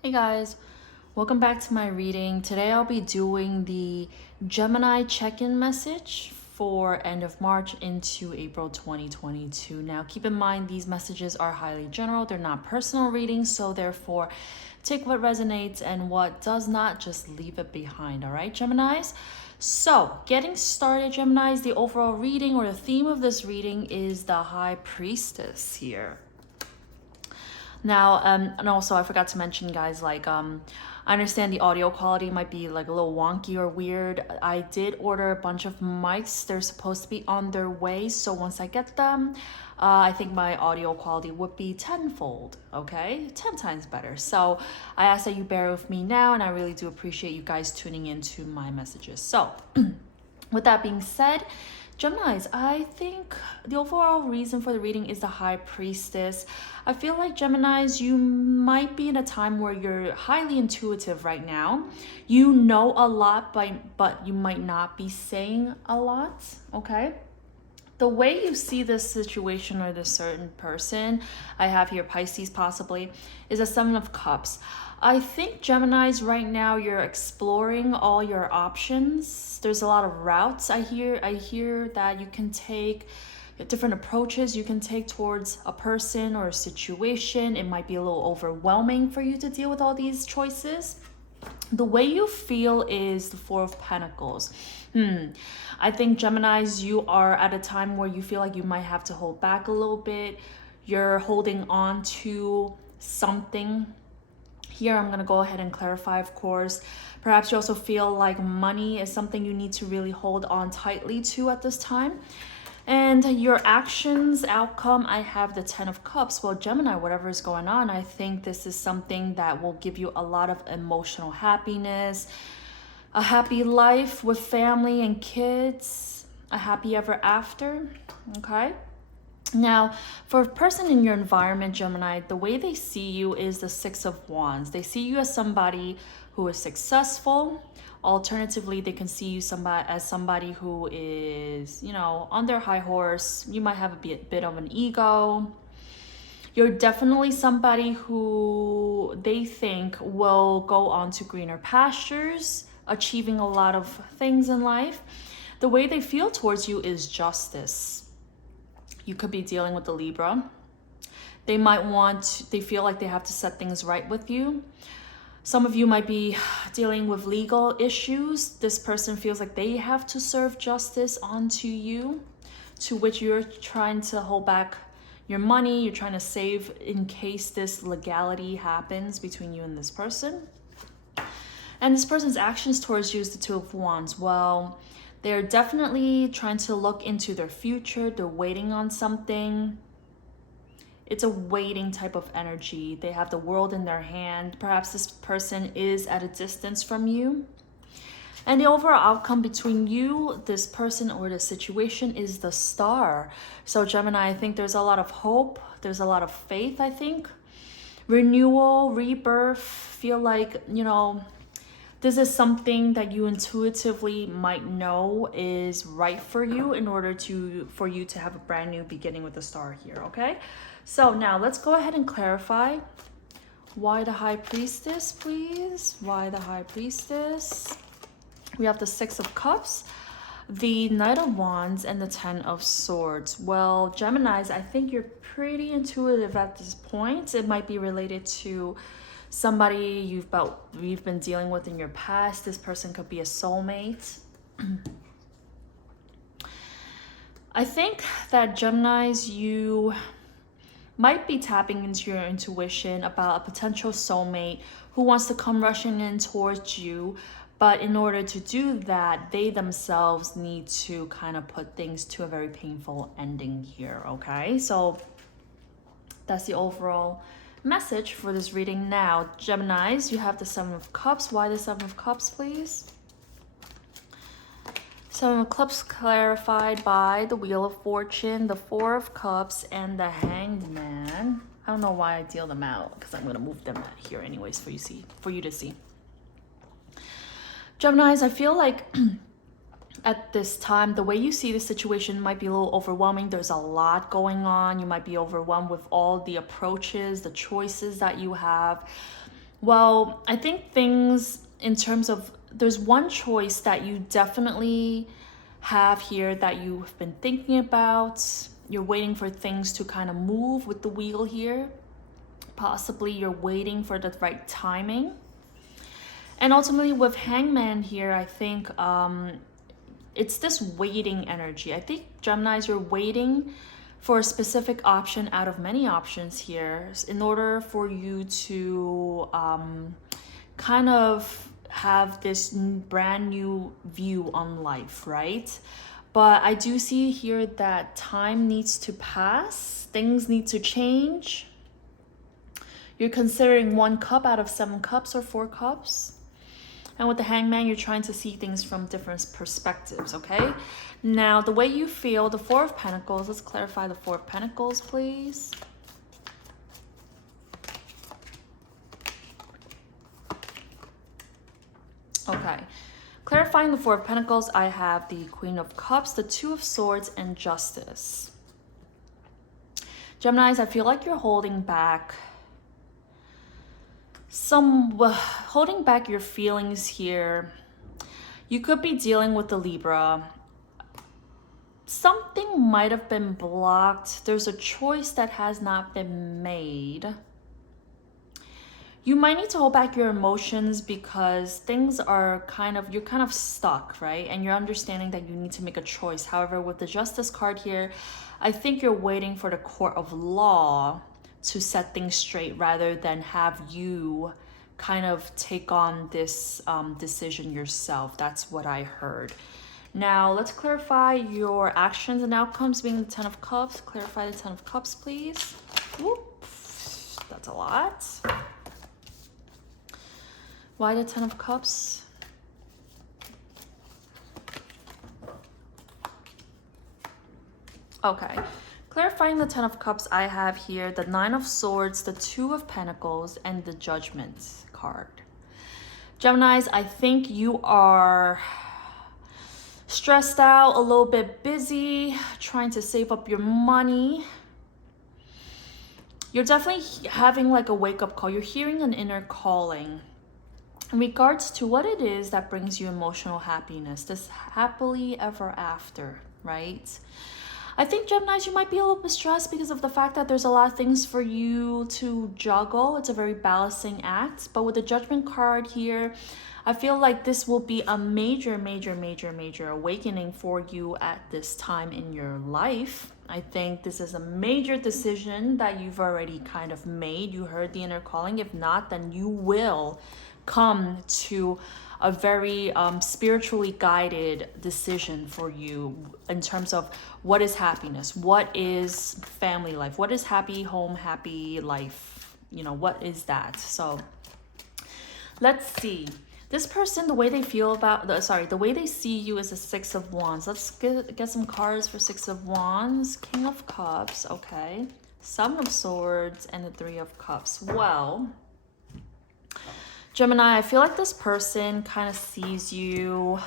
Hey guys, welcome back to my reading. Today I'll be doing the Gemini check-in message for end of March into April 2022. Now keep in mind these messages are highly general, they're not personal readings, so therefore take what resonates and what does not, just leave it behind, all right, Geminis? So, getting started, Geminis, the overall reading or the theme of this reading is the High Priestess here. Now, and also I forgot to mention, guys, I understand the audio quality might be like a little wonky or weird. I did order a bunch of mics. They're supposed to be on their way. So once I get them, I think my audio quality would be tenfold, okay? 10 times better. So I ask that you bear with me now, and I really do appreciate you guys tuning into my messages. So with that being said, Geminis, I think the overall reason for the reading is the High Priestess. I feel like Geminis, you might be in a time where you're highly intuitive right now. You know a lot, but you might not be saying a lot, okay? The way you see this situation or this certain person, I have here Pisces possibly, is a Seven of Cups. I think Geminis right now you're exploring all your options. There's a lot of routes. I hear that you can take different approaches you can take towards a person or a situation. It might be a little overwhelming for you to deal with all these choices. The way you feel is the Four of Pentacles. I think Geminis, you are at a time where you feel like you might have to hold back a little bit. You're holding on to something. Here, I'm going to go ahead and clarify, of course. Perhaps you also feel like money is something you need to really hold on tightly to at this time. And your actions, outcome, I have the 10 of Cups. Well, Gemini, whatever is going on, I think this is something that will give you a lot of emotional happiness, a happy life with family and kids, a happy ever after, okay? Now, for a person in your environment, Gemini, the way they see you is the Six of Wands. They see you as somebody who is successful. Alternatively, they can see you as somebody who is, on their high horse. You might have a bit of an ego. You're definitely somebody who they think will go on to greener pastures, achieving a lot of things in life. The way they feel towards you is justice. You could be dealing with the Libra. They feel like they have to set things right with you. Some of you might be dealing with legal issues. This person feels like they have to serve justice onto you, to which you're trying to hold back your money. You're trying to save in case this legality happens between you and this person. And this person's actions towards you is the Two of Wands. Well, they're definitely trying to look into their future. They're waiting on something. It's a waiting type of energy. They have the world in their hand. Perhaps this person is at a distance from you. And the overall outcome between you, this person, or the situation is the Star. So Gemini, I think there's a lot of hope. There's a lot of faith, I think. Renewal, rebirth, feel like, this is something that you intuitively might know is right for you in order for you to have a brand new beginning with the Star here, okay? So now let's go ahead and clarify. Why the High Priestess, please? Why the High Priestess? We have the Six of Cups, the Knight of Wands, and the 10 of Swords. Well, Geminis, I think you're pretty intuitive at this point. It might be related to somebody you've been dealing with in your past. This person could be a soulmate. I think that Geminis, you might be tapping into your intuition about a potential soulmate who wants to come rushing in towards you. But in order to do that, they themselves need to kind of put things to a very painful ending here, okay? So that's the overall message for this reading. Now, Geminis, you have the Seven of Cups. Why the Seven of Cups, please? Seven of Cups clarified by the Wheel of Fortune, the Four of Cups, and the Hanged Man. I don't know why I deal them out, because I'm going to move them here anyways for you to see. Geminis, I feel like at this time, the way you see the situation might be a little overwhelming. There's a lot going on. You might be overwhelmed with all the approaches, the choices that you have. Well, I think things in terms of, there's one choice that you definitely have here that you've been thinking about. You're waiting for things to kind of move with the wheel here. Possibly you're waiting for the right timing. And ultimately with Hangman here, I think it's this waiting energy. I think Geminis, you're waiting for a specific option out of many options here in order for you to kind of have this brand new view on life, right? But I do see here that time needs to pass, things need to change. You're considering 1 cup out of 7 cups or 4 cups. And with the Hangman, you're trying to see things from different perspectives, okay? Now, the way you feel, the 4 of Pentacles, let's clarify the 4 of Pentacles, please. Okay. Clarifying the 4 of Pentacles, I have the Queen of Cups, the 2 of Swords, and Justice. Geminis, I feel like you're holding back holding back your feelings here. You could be dealing with the Libra. Something might have been blocked. There's a choice that has not been made. You might need to hold back your emotions because things are you're kind of stuck, right? And you're understanding that you need to make a choice. However, with the Justice card here, I think you're waiting for the court of law to set things straight rather than have you kind of take on this decision yourself. That's what I heard. Now, let's clarify your actions and outcomes being the 10 of Cups. Clarify the 10 of Cups, please. Whoop. That's a lot. Why the 10 of Cups? Okay. Clarifying the 10 of Cups, I have here the 9 of Swords, the 2 of Pentacles, and the Judgment card. Geminis, I think you are stressed out, a little bit busy, trying to save up your money. You're definitely having like a wake-up call. You're hearing an inner calling in regards to what it is that brings you emotional happiness, this happily ever after, right? I think, Geminis, you might be a little bit stressed because of the fact that there's a lot of things for you to juggle. It's a very balancing act. But with the Judgment card here, I feel like this will be a major awakening for you at this time in your life. I think this is a major decision that you've already kind of made. You heard the inner calling. If not, then you will come to a very spiritually guided decision for you in terms of what is happiness, what is family life, what is happy home, happy life, you know, what is that? So let's see. This person, the way they feel about, the way they see you is a 6 of Wands. Let's get some cards for 6 of Wands. King of Cups, okay. 7 of Swords, and the 3 of Cups. Well, Gemini, I feel like this person kind of sees you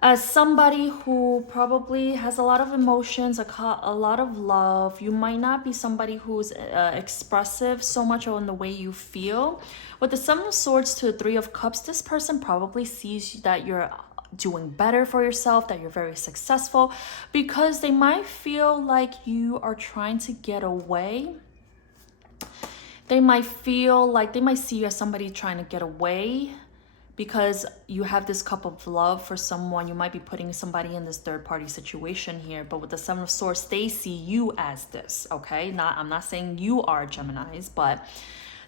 as somebody who probably has a lot of emotions, a lot of love. You might not be somebody who's expressive so much on the way you feel. With the 7 of Swords to the 3 of Cups, this person probably sees that you're doing better for yourself, that you're very successful, because they might feel like you are trying to get away. They might feel like they might see you as somebody trying to get away because you have this cup of love for someone. You might be putting somebody in this third-party situation here, but with the 7 of Swords, they see you as this, okay? I'm not saying you are Geminis, but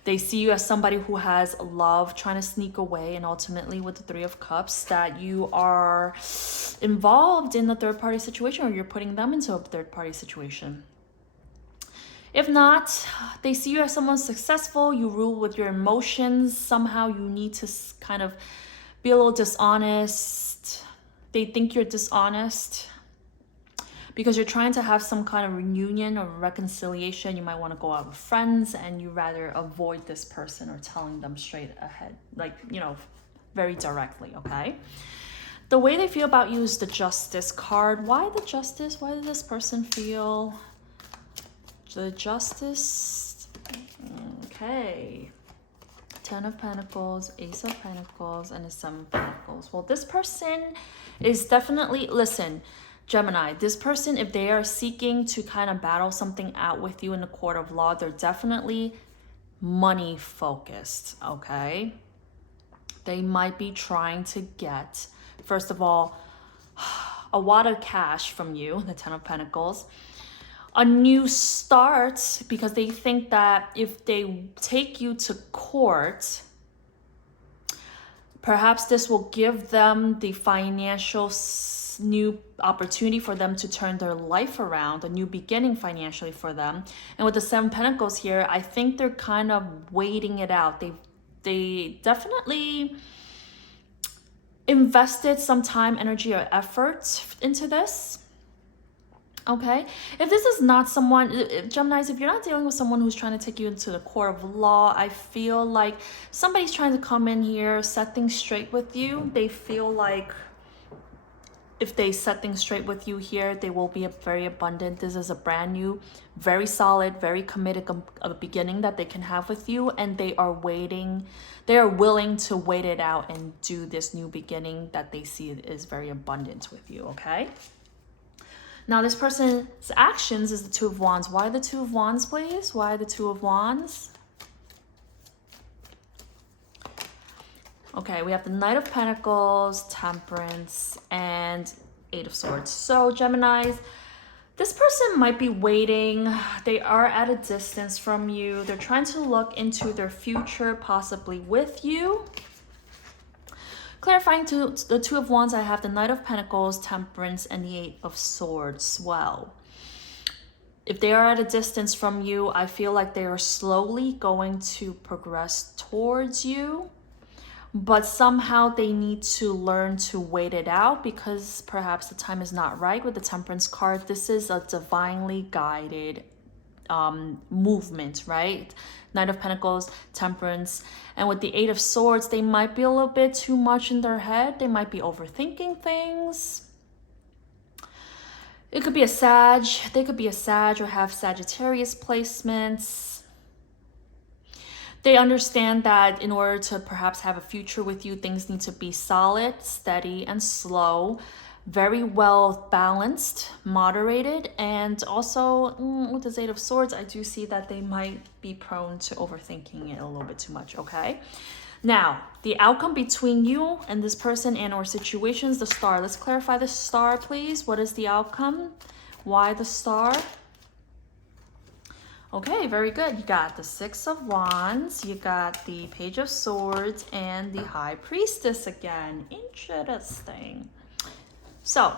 they see you as somebody who has love trying to sneak away, and ultimately with the 3 of Cups, that you are involved in the third-party situation, or you're putting them into a third-party situation. If not, they see you as someone successful. You rule with your emotions. Somehow you need to kind of be a little dishonest. They think you're dishonest because you're trying to have some kind of reunion or reconciliation. You might want to go out with friends and you rather avoid this person or telling them straight ahead, like, you know, very directly, okay? The way they feel about you is the Justice card. Why the Justice? Why does this person feel the Justice? Okay. Ten of Pentacles, Ace of Pentacles, and the Seven of Pentacles. Well, this person is definitely, listen, Gemini, this person, if they are seeking to kind of battle something out with you in the court of law, they're definitely money focused, okay? They might be trying to get, first of all, a wad of cash from you, the Ten of Pentacles, a new start, because they think that if they take you to court, perhaps this will give them the financial new opportunity for them to turn their life around, a new beginning financially for them. And with the Seven Pentacles here, I think they're kind of waiting it out. They definitely invested some time, energy, or effort into this. Okay, if this is not someone, Geminis, if you're not dealing with someone who's trying to take you into the court of law, I feel like somebody's trying to come in here, set things straight with you. They feel like if they set things straight with you here, they will be very abundant. This is a brand new, very solid, very committed a beginning that they can have with you, and they are willing to wait it out and do this new beginning that they see is very abundant with you, okay? Now, this person's actions is the Two of Wands. Why the Two of Wands, please? Why the Two of Wands? Okay, we have the Knight of Pentacles, Temperance, and Eight of Swords. So, Geminis, this person might be waiting. They are at a distance from you. They're trying to look into their future, possibly with you. Clarifying to the Two of Wands, I have the Knight of Pentacles, Temperance, and the Eight of Swords. Well, if they are at a distance from you, I feel like they are slowly going to progress towards you, but somehow they need to learn to wait it out because perhaps the time is not right. With the Temperance card, this is a divinely guided movement, right? Knight of Pentacles, Temperance, and with the Eight of Swords, they might be a little bit too much in their head. They might be overthinking things. It could be a Sag. They could be a Sag or have Sagittarius placements. They understand that in order to perhaps have a future with you, things need to be solid, steady, and slow. Very well balanced, moderated, and also with the Eight of Swords, I do see that they might be prone to overthinking it a little bit too much, okay? Now, the outcome between you and this person and or situations, the Star. Let's clarify the Star, please. What is the outcome? Why the Star? Okay, very good. You got the Six of Wands, you got the Page of Swords, and the High Priestess again. Interesting. So,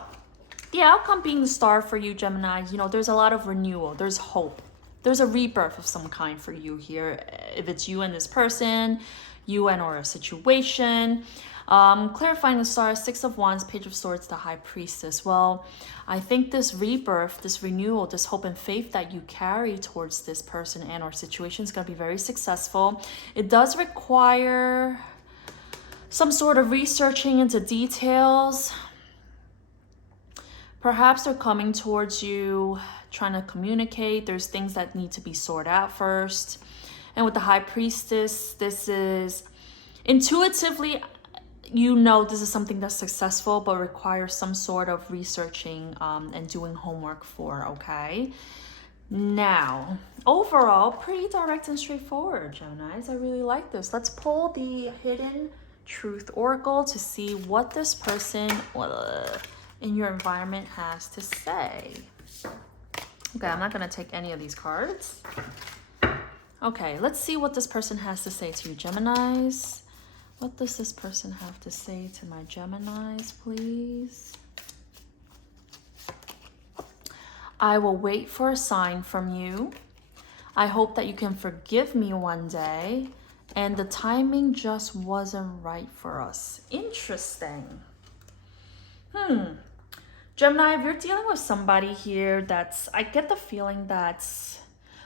the outcome being the Star for you, Gemini, you know, there's a lot of renewal. There's hope. There's a rebirth of some kind for you here. If it's you and this person, you and or a situation. Clarifying the Star, Six of Wands, Page of Swords, the High Priestess. Well, I think this rebirth, this renewal, this hope and faith that you carry towards this person and or situation is going to be very successful. It does require some sort of researching into details. Perhaps they're coming towards you, trying to communicate. There's things that need to be sorted out first. And with the High Priestess, this is intuitively, you know this is something that's successful, but requires some sort of researching and doing homework for, okay? Now, overall, pretty direct and straightforward, Geminis. I really like this. Let's pull the Hidden Truth Oracle to see what this person in your environment has to say. Okay, I'm not going to take any of these cards. Okay, let's see what this person has to say to you, Geminis. What does this person have to say to my Geminis, please? I will wait for a sign from you. I hope that you can forgive me one day. And the timing just wasn't right for us. Interesting. Gemini, if you're dealing with somebody here I get the feeling that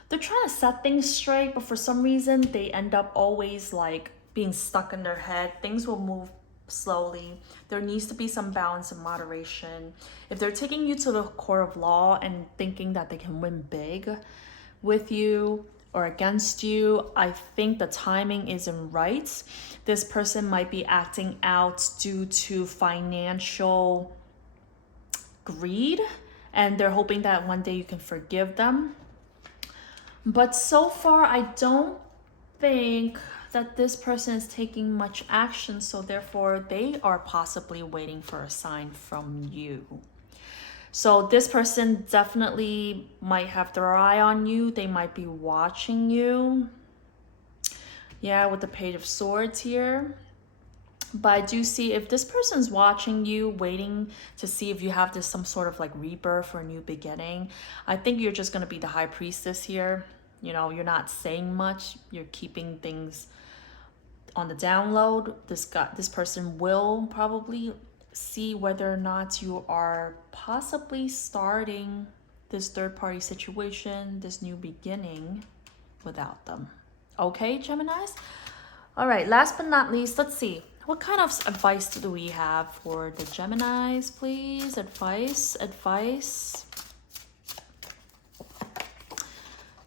they're trying to set things straight, but for some reason they end up always like being stuck in their head. Things will move slowly. There needs to be some balance and moderation. If they're taking you to the court of law and thinking that they can win big with you, or against you. I think the timing isn't right. This person might be acting out due to financial greed, and they're hoping that one day you can forgive them. But so far, I don't think that this person is taking much action, so therefore they are possibly waiting for a sign from you. So this person definitely might have their eye on you. They might be watching you. Yeah, with the Page of Swords here. But I do see if this person's watching you, waiting to see if you have this some sort of like rebirth or new beginning, I think you're just going to be the High Priestess here. You know, you're not saying much. You're keeping things on the download. This person will probably see whether or not you are possibly starting this third-party situation, this new beginning without them. Okay, Geminis? All right, last but not least, let's see. What kind of advice do we have for the Geminis, please? Advice.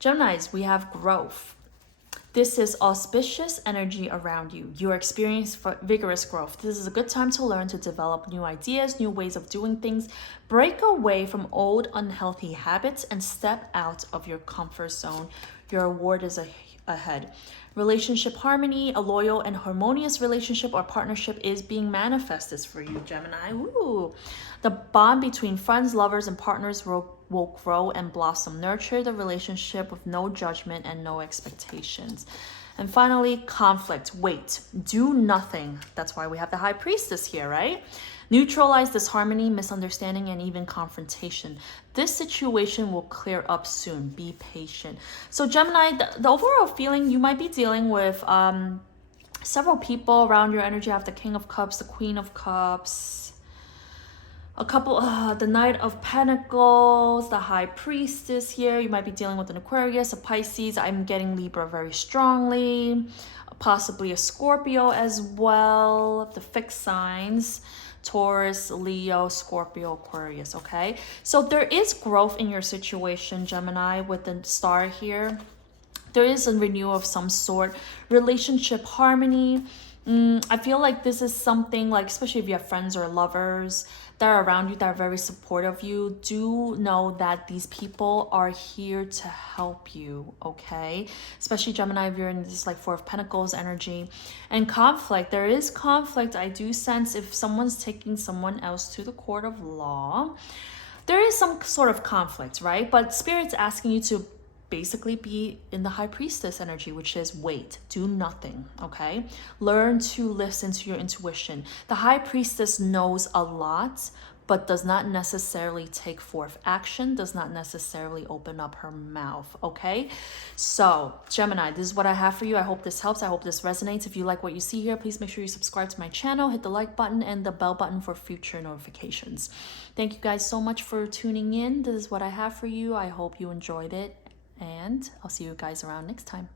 Geminis, we have growth. This is auspicious energy around you. You are experiencing vigorous growth. This is a good time to learn to develop new ideas, new ways of doing things. Break away from old unhealthy habits and step out of your comfort zone. Your reward is ahead. Relationship harmony, a loyal and harmonious relationship or partnership is being manifested for you, Gemini. Ooh. The bond between friends, lovers, and partners will grow and blossom. Nurture the relationship with no judgment and no expectations. And finally, conflict. Wait, do nothing. That's why we have the High Priestess here, right? Neutralize disharmony, misunderstanding, and even confrontation. This situation will clear up soon. Be patient. So Gemini, the overall feeling, you might be dealing with several people around your energy. I have the King of Cups, the Queen of Cups, a couple, the Knight of Pentacles, the High Priestess here. You might be dealing with an Aquarius, a Pisces. I'm getting Libra very strongly, possibly a Scorpio as well, the fixed signs. Taurus, Leo, Scorpio, Aquarius, okay? So there is growth in your situation, Gemini, with the star here. There is a renewal of some sort. Relationship harmony. I feel like this is something like, especially if you have friends or lovers that are around you that are very supportive of you, do know that these people are here to help you, okay? Especially Gemini, if you're in this like Four of Pentacles energy. And conflict, there is conflict. I do sense if someone's taking someone else to the court of law, there is some sort of conflict, right? But Spirit's asking you to basically be in the High Priestess energy, which is wait, do nothing, okay? Learn to listen to your intuition. The High Priestess knows a lot, but does not necessarily take forth action, does not necessarily open up her mouth, okay? So, Gemini, this is what I have for you. I hope this helps. I hope this resonates. If you like what you see here, please make sure you subscribe to my channel, hit the like button and the bell button for future notifications. Thank you guys so much for tuning in. This is what I have for you. I hope you enjoyed it. And I'll see you guys around next time.